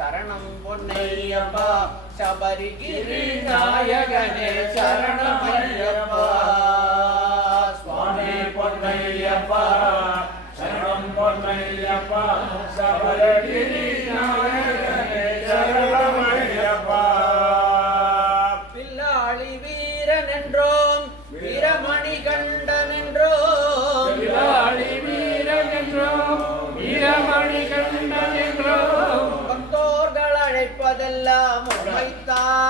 சரணம் பொன்னையப்பா சபரிகிரி நாயகனே சரணமையப்பா சுவாமி பொன்னையப்பா சரணம் பொன்னையப்பா சபரிகிரி நாயகனே சரணமையப்பா பில்லாளி வீரன் என்றோம் வீரமணி கண்டன் என்றோம் பில்லாளி வீரன் என்றோம் வீரமணி கண்டன் என்றோம் பக்தோர்கள் அழைப்பதெல்லாம் உண்மைத்தான்